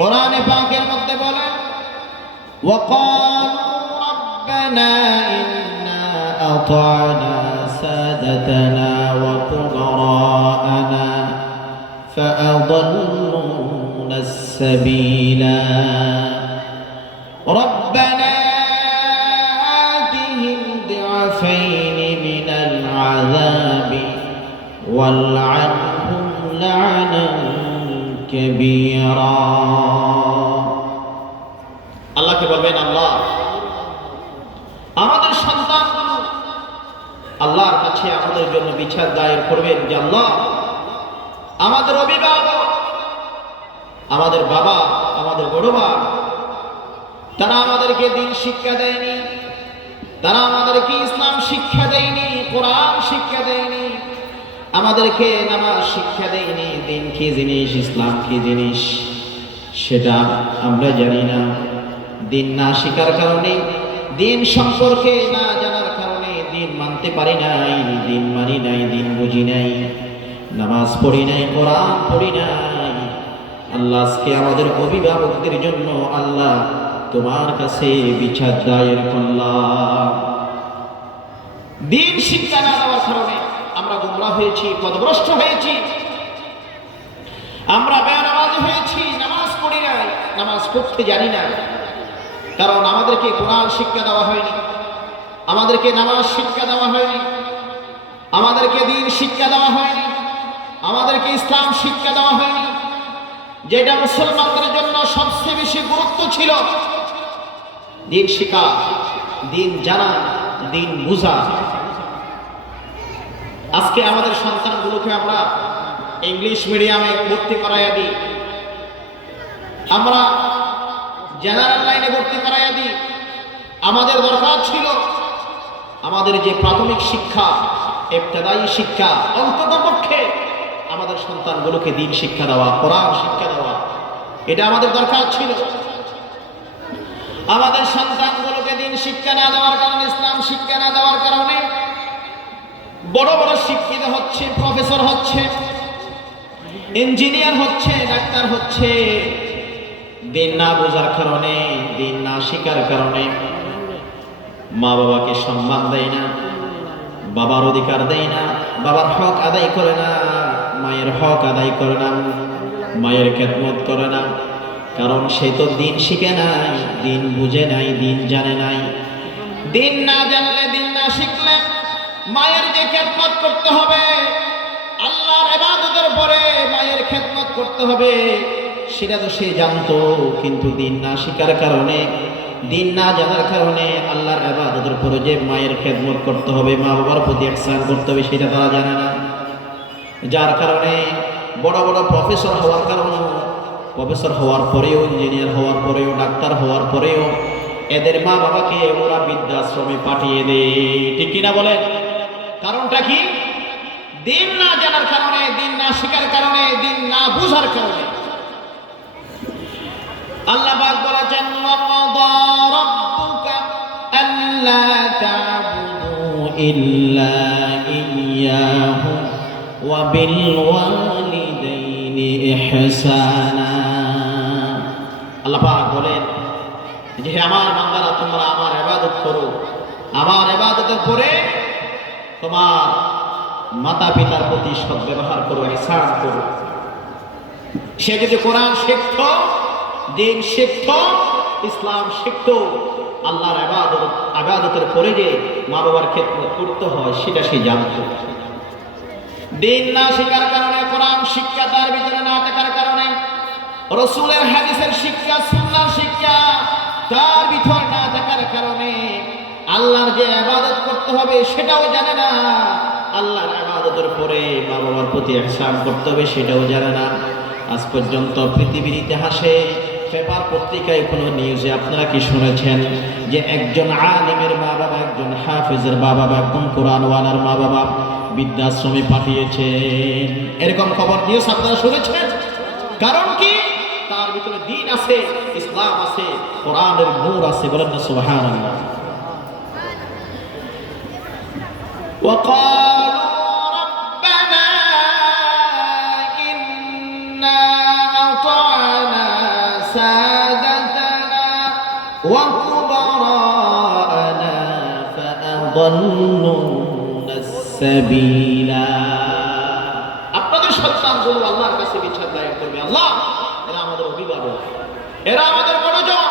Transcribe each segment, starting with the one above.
কোরআনে পাকের মধ্যে বলেন وقالوا ربنا إنا أطعنا سادتنا وكبراءنا فأضلونا السبيلا ربنا آتهم ضعفين من العذاب والعنهم لعنا كبيرا আল্লাহকে বলবেন আল্লাহ আমাদের সন্তানগুলো আল্লাহর কাছে আমাদের জন্য বিচার দায়ের করবেন যে আল্লাহ আমাদের অভিভাবক আমাদের বাবা আমাদের বড় ভাই তারা আমাদেরকে দিন শিক্ষা দেয়নি তারা আমাদেরকে ইসলাম শিক্ষা দেয়নি কোরআন শিক্ষা দেয়নি আমাদেরকে নামাজ শিক্ষা দেয়নি, দিন কি জিনিস, ইসলাম কি জিনিস, সেটা আমরা জানি না। দিন না শিকার কারণে, দিন সম্পর্কে না জানার কারণে দিন মানতে পারি নাই, দিন মানি নাই, দিন বুঝি নাই, নামাজ পড়ি নাই, কোরআন পড়ি নাই। আল্লাহ আজকে আমাদের অভিভাবকদের জন্য আল্লাহ তোমার কাছে বিচার দায়ের করলাম। দিন শিক্ষা না দেওয়ার কারণে গুমরা হয়েছি, পদভ্রষ্ট হয়েছি। আমরা বেনামাজ হয়েছি, নামাজ পড়ি নাই, নামাজ পড়তে জানি না। কারণ আমাদেরকে কোরআন শিক্ষা দেওয়া হয়নি, আমাদেরকে নামাজ শিক্ষা দেওয়া হয়নি, আমাদেরকে দিন শিক্ষা দেওয়া হয়নি, আমাদেরকে ইসলাম শিক্ষা দেওয়া হয়নি। যেটা মুসলমানদের জন্য সবচেয়ে বেশি গুরুত্ব ছিল, দিন শিখা দিন জানা, দিন বুঝা। আজকে আমাদের সন্তানগুলোকে আমরা ইংলিশ মিডিয়ামে ভর্তি করাইয়া দিই। আমরা জেনারেল লাইনে ভর্তি করাইয়া দিই। আমাদের দরকার ছিল আমাদের যে প্রাথমিক শিক্ষা এবতেদায়ী শিক্ষা, অন্তত পক্ষে আমাদের সন্তানগুলোকে দিন শিক্ষা দেওয়া, কোরআন শিক্ষা দেওয়া, এটা আমাদের দরকার ছিল। আমাদের সন্তানগুলোকে দিন শিক্ষা না দেওয়ার কারণে, ইসলাম শিক্ষা না দেওয়ার কারণে বড় বড় শিক্ষিত হচ্ছে, প্রফেসর হচ্ছে, ইঞ্জিনিয়ার হচ্ছে, ডাক্তার হচ্ছে। দিন না বোঝার কারণে, দিন না শিকার কারণে মা বাবাকে সম্মান দেয় না, বাবার অধিকার দেয় না, বাবার হক আদায় করে না, মায়ের হক আদায় করে না, মায়ের খেদমত করে না। কারণ সে তো দিন শিখে নাই, দিন বুঝে নাই, দিন জানে নাই। দিন না জানলে, দিন না শিখলে মায়ের যে খেদমত করতে হবে, আল্লাহর এবাদতের পরে মায়ের খেদমত করতে হবে, সেটা তো সে জানতো, কিন্তু দিন না শিকার কারণে, দিন না জানার কারণে আল্লাহর এবাদতের পরে যে মায়ের খেদমত করতে হবে, মা বাবার প্রতি একসান করতে হবে, সেটা তারা জানে না। যার কারণে বড় বড় প্রফেসর হওয়ার কারণে, প্রফেসর হওয়ার পরেও, ইঞ্জিনিয়ার হওয়ার পরেও, ডাক্তার হওয়ার পরেও, এদের মা বাবাকে ওরা বৃদ্ধাশ্রমে পাঠিয়ে দেয়। ঠিক কিনা বলে কারণটা কি? দিন না জানার কারণে, দিন না শেখার কারণে, দিন না বুঝার কারণে। আল্লাহ বলেছেন ওয়া আমার বান্দারা, তোমরা আমার করো। আমার ইবাদতের তোমার মাতা পিতার প্রতি সদ্ব্যবহার করো, ইহসান করো। সে যদি কোরআন শিখত, দিন শিখত, ইসলাম শিখত, আল্লাহর আবাদত, আবাদতের পরে যে মা বাবার ক্ষেত্রে করতে হয়, সেটা সে জানত। দিন না শিকার কারণে, কোরআন শিক্ষা তার ভিতরে না থাকার কারণে, রসুলের হাদিসের শিক্ষা, সুন্নার শিক্ষা তার ভিতর না থাকার কারণে আল্লাহর যে আবাদত করতে হবে সেটাও জানে না। আল্লাহর আবাদতের পরে মা বাবার প্রতি একসান করতে হবে সেটাও জানে না। আজ পর্যন্ত পৃথিবীর ইতিহাসে পেপার পত্রিকায় কোনো নিউজে আপনারা কি শুনেছেন যে একজন আলিমের মা বাবা একজন হাফেজের মা বাবা একজন কোরআনওয়ালার মা বাবা বৃদ্ধাশ্রমে পাঠিয়েছেন? এরকম খবর নিউজ আপনারা শুনেছেন? কারণ কি? তার ভিতরে দিন আছে, ইসলাম আছে, কোরআনের নূর আছে, বলেন না সুবহানাল্লাহ। وقالوا ربنا إنا أطعنا سادتنا وكبراءنا فأضلونا السبيلا আপনাদের সন্তানগুলো আল্লাহর কাছে বিচার দায়ের করবে আল্লাহ এরা আমাদের অভিভাবক এরা আমাদের বড়জন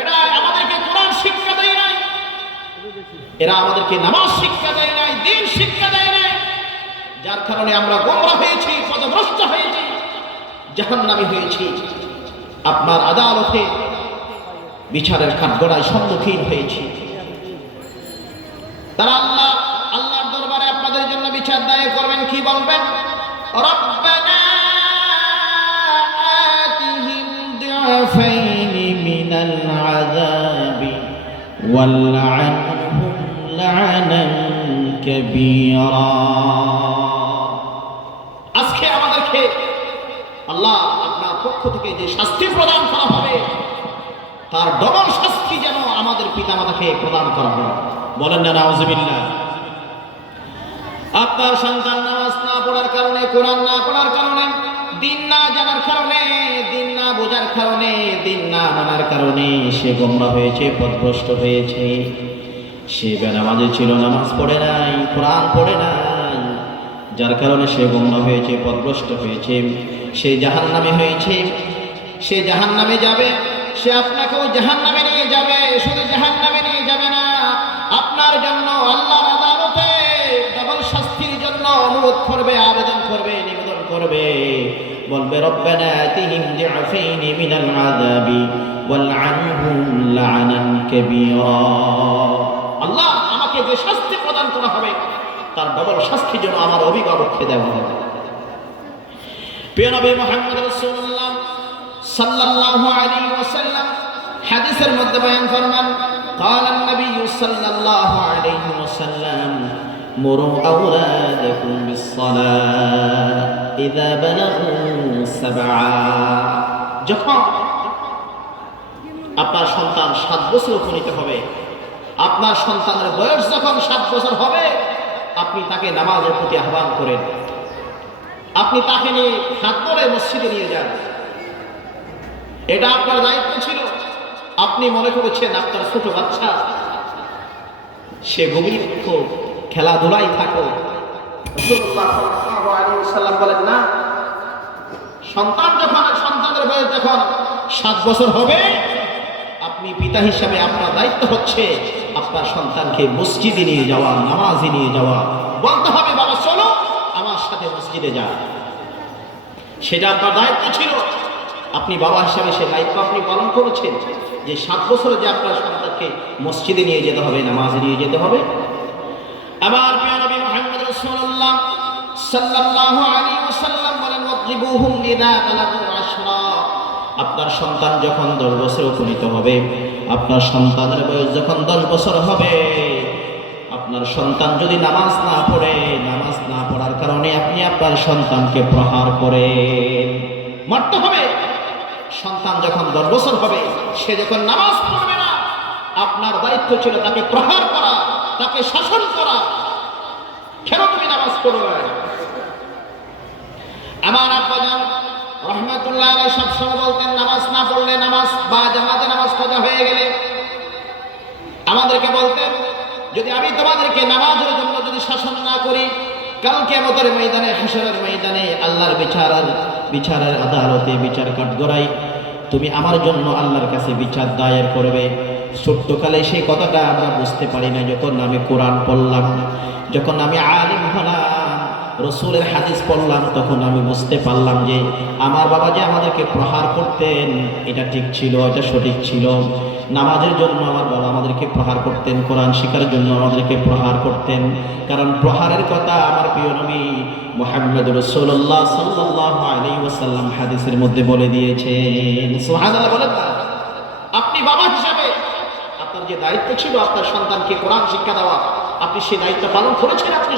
এরা আমাদেরকে এরা আমাদেরকে নামাজ শিক্ষা দেয় নাই দিন শিক্ষা দেয় নাই যার কারণে আমরা গোমরা হয়েছি পদভ্রষ্ট হয়েছি জাহান্নামী হয়েছি আপনার আদালতে বিচারের কাঠগড়ায় সম্মুখীন হয়েছি তারা আল্লাহ আল্লাহর দরবারে আপনাদের জন্য বিচার দায় করবেন কি বলবেন রব্বানা আতিহিম ضعفين من العذاب والعنهم لعنا كبيرا আজকে আমাদেরকে আল্লাহ আপনার পক্ষ থেকে যে শাস্তি প্রদান করা হবে তার ডবল শাস্তি যেন আমাদের পিতামাতাকে প্রদান করা হয় বলেন না নাউজুবিল্লাহ আপনার সন্তান নামাজ না পড়ার কারণে কোরআন না পড়ার কারণে দিন না জানার কারণে দিন না বোঝার কারণে দিন না মানার কারণে সে গোমরা হয়েছে পথভ্রষ্ট হয়েছে সে বেনামাজে ছিল, নামাজ পড়ে নাই, কোরআন পড়ে নাই। যার কারণে সে গোমরা হয়েছে পথভ্রষ্ট হয়েছে, সে জাহান নামে হয়েছে, সে জাহান নামে যাবে, সে আপনাকেও জাহান নামে নিয়ে যাবে, শুধু জাহান নামে নিয়ে যাবে না, আপনার জন্য আল্লাহর আদালতে ডবল শাস্তির জন্য অনুরোধ করবে, আবেদন করবে, নিবেদন করবে। বলবে, রব্বানা আতিহিম দিআফাইন মিনাল আযাবি ওয়ালআনহুম লা'নান কাবীরা। আল্লাহ আমাকে যে শাস্তি প্রদান করা হবে তার ডবল শাস্তি যেন আমার অভিভাবককে দেওয়া হবে প্রিয় নবী মুহাম্মদ রাসূলুল্লাহ সাল্লাল্লাহু আলাইহি ওয়াসাল্লাম হাদিসের মধ্যে বয়ান ফরমান قال النبي صلى الله عليه وسلم مروا أولادكم بالصلاة إذا بلغوا سبعا যখন আপনার সন্তান সাত বছর উপনীত হবে আপনার সন্তানের বয়স যখন সাত বছর হবে, আপনি তাকে নামাজের প্রতি আহ্বান করেন। আপনি তাকে নিয়ে হাত ধরে মসজিদে নিয়ে যান। এটা আপনার দায়িত্ব ছিল। আপনি মনে করেছেন, আপনার ছোট বাচ্চা, সে গভীর খেলাধুলাই ওয়াসাল্লাম বলেন, না, সন্তান যখন, সন্তানের বয়স যখন সাত বছর হবে আপনি পিতা হিসাবে আপনার দায়িত্ব হচ্ছে আপনার সন্তানকে মসজিদে নিয়ে যাওয়া, নামাজে নিয়ে যাওয়া। বলতে হবে, বাবা চলো আমার সাথে মসজিদে যা সেটা আপনার দায়িত্ব ছিল। আপনি বাবা হিসাবে সে দায়িত্ব আপনি পালন করেছেন। যে সাত বছরে যে আপনার সন্তানকে মসজিদে নিয়ে যেতে হবে, নামাজে নিয়ে যেতে হবে। রাসূলুল্লাহ সাল্লাল্লাহু আলাইহি ওয়াসাল্লাম বলেন ওয়াদরিবুহুম ইযা বালাগু আপনার সন্তান যখন দশ বছরে উপনীত হবে, আপনার সন্তানের বয়স যখন দশ বছর হবে, আপনার সন্তান যদি নামাজ না পড়ে, নামাজ না পড়ার কারণে আপনি আপনার সন্তানকে প্রহার করেন। মারতে হবে। সন্তান যখন দশ বছর হবে, সে যখন নামাজ পড়বে না, আপনার দায়িত্ব ছিল তাকে প্রহার করা, তাকে শাসন করা। কেন তুমি নামাজ পড়বে? আমার আব্বাজান রহমতুল্লাহ সবসময় বলতেন, নামাজ না পড়লে নামাজ বা জামাতে নামাজ কাজা হয়ে গেলে। আমাদেরকে বলতেন, যদি আমি তোমাদেরকে নামাজের জন্য যদি শাসন না করি কালকে আমাদের ময়দানে হাসরের ময়দানে আল্লাহর বিচারের বিচারের আদালতে বিচার কাঠগড়াই তুমি আমার জন্য আল্লাহর কাছে বিচার দায়ের করবে। ছোট্টকালে সেই কথাটা আমরা বুঝতে পারি না যখন আমি কোরআন পড়লাম, যখন আমি আলিম হলাম রসুলের হাদিস পড়লাম, তখন আমি বুঝতে পারলাম যে আমার বাবা যে আমাদেরকে প্রহার করতেন, এটা ঠিক ছিল, এটা সঠিক ছিল। নামাজের জন্য আমার বাবা আমাদেরকে প্রহার করতেন, কোরআন শিকার জন্য আমাদেরকে প্রহার করতেন। কারণ প্রহারের কথা আমার প্রিয় নবী মোহাম্মদ রসুল্লাহ সাল্লাহ আলী ওসাল্লাম হাদিসের মধ্যে বলে দিয়েছেন। আপনি বাবা হিসাবে আপনার যে দায়িত্ব ছিল, আপনার সন্তানকে কোরআন শিক্ষা দেওয়া, আপনি সেই দায়িত্ব পালন করেছেন আপনি?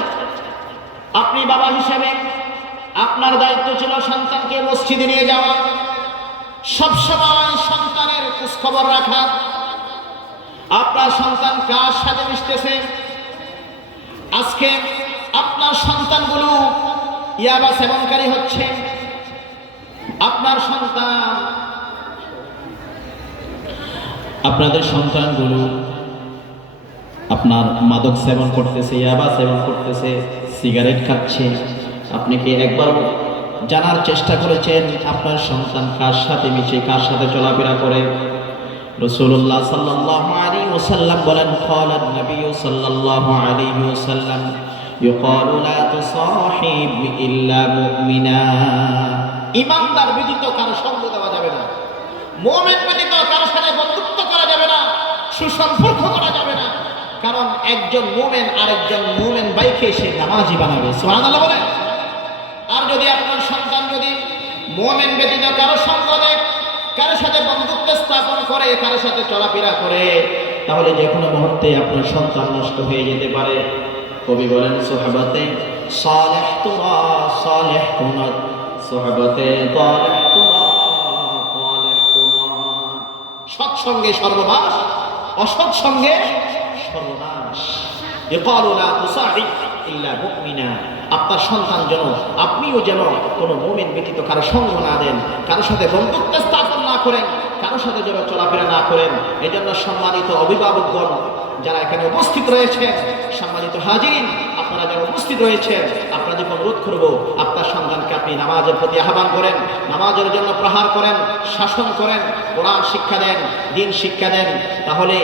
আপনি বাবা হিসাবে আপনার দায়িত্ব ছিল সন্তানকে মসজিদে নিয়ে যাওয়া। সবসময় সন্তানের খোঁজখবর রাখা। আপনার সন্তান কার সাথে মিশতেছে? আজকে আপনার সন্তানগুলো ইয়াবা সেবনকারী হচ্ছে। আপনার সন্তান আপনাদের সন্তানগুলো আপনার মাদক সেবন করতেছে ইয়াবা সেবন করতেছে। সিগারেট খাচ্ছে আপনি কি একবার জানার চেষ্টা করেছেন আপনার সন্তান কার সাথে মিশে কার সাথে চলাফেরা করে রসুল্লাহ সাল্লাল্লাহু আলাইহি ওয়াসাল্লাম বলেন قال النبي صلى الله عليه وسلم يقال لا تصاحب إلا مؤمنا ইমানদার ব্যতীত কারো সঙ্গ দেওয়া যাবে না মুমিন ব্যতীত কারো সাথে বন্ধুত্ব করা যাবে না সুসম্পর্ক করা যাবে না কারণ একজন মুমিন আরেকজন মুমিন বাইকে সে নামাজি বানাবে, সুবহানাল্লাহ বলেন। আর যদি আপনার সন্তান যদি মোমেন ব্যতীত কারও সঙ্গ দেয় কারও সাথে বন্ধুত্ব স্থাপন করে, কারও সাথে চলাফেরা করে, তাহলে যে কোনো মুহূর্তে আপনার সন্তান নষ্ট হয়ে যেতে পারে। কবি বলেন, সোহাবতে সালেহ তুরা সালেহ কুনাত সোহাবতে তালেহ তুরা তালেহ কুনাত সৎসঙ্গে আপনার সন্তান যেন, আপনিও যেন কোনো মুমিন ব্যতীত কারও সঙ্গ না দেন কারোর সাথে বন্ধুত্ব স্থাপন না করেন কারোর সাথে যেন চলাফেরা না করেন, এজন্য সম্মানিত অভিভাবকগণ যারা এখানে উপস্থিত রয়েছেন সম্মানিত হাজির আপনারা যারা উপস্থিত রয়েছেন আপনাদেরকে অনুরোধ করব, আপনার সন্তানকে আপনি নামাজের প্রতি আহ্বান করেন, নামাজের জন্য প্রহার করেন, শাসন করেন, কোরআন শিক্ষা দেন, দিন শিক্ষা দেন, তাহলে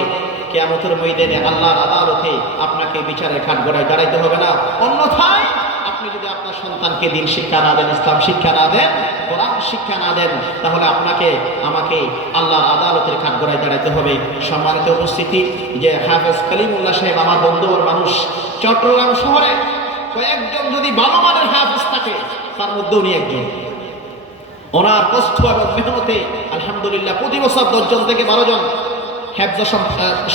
কেয়ামতের ময়দানে আল্লাহর আদালতে আপনাকে বিচারের খাট গড়ায় দাঁড়াইতে হবে না। অন্যথায় আপনি যদি আপনার সন্তানকে দিন শিক্ষা না দেন, ইসলাম শিক্ষা না দেন, কোরআন শিক্ষা না দেন, তাহলে আপনাকে, আমাকে আল্লাহর আদালতের খাট গড়ায় দাঁড়াইতে হবে। সম্মানিত উপস্থিতি, যে হাফেজ কালিমুল্লাহ সাহেব আমার বন্ধুর মানুষ, চট্টগ্রাম শহরে কয়েকজন যদি ভালো মানের হাফেজ থাকে, তার মধ্যে উনি একজন। ওনার কষ্ট এবং মেহনতে, আলহামদুলিল্লাহ, প্রতি বছর দশজন থেকে বারো জন হ্যাবজ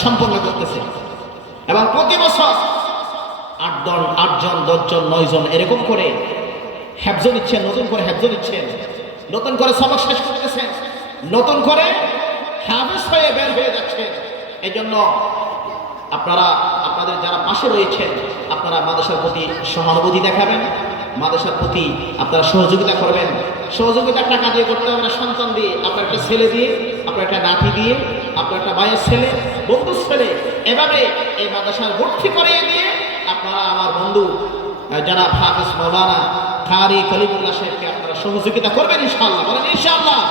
সম্পন্ন করতেছে। এবং প্রতি বছর আটজন আটজন দশজন নয়জন এরকম করে হ্যাবজ নিচ্ছেন, নতুন করে হ্যাবজ নিচ্ছেন, নতুন করে সবক শেষ করতেছেন নতুন করে হাফেজ হয়ে বের হয়ে যাচ্ছে। এই জন্য আপনারা, আপনাদের যারা পাশে রয়েছেন, আপনারা মাদেশার প্রতি সহানুভূতি দেখাবেন মাদেশার প্রতি আপনারা সহযোগিতা করবেন। সহযোগিতা টাকা দিয়ে করতে হবে সন্তান দিয়ে, আপনার একটা ছেলে দিয়ে, আপনার একটা নাতি দিয়ে আপনার একটা মায়ের ছেলে, বন্ধুর ছেলে, এভাবে এই মাদ্রাসায় ভর্তি করিয়ে দিয়ে আপনারা আমার বন্ধু যারা হাফিজ মৌলানা খারি কলিমুল্লাহ সাহেবকে আপনারা সহযোগিতা করবেন ইনশাআল্লাহ। বলেন ইনশাআল্লাহ।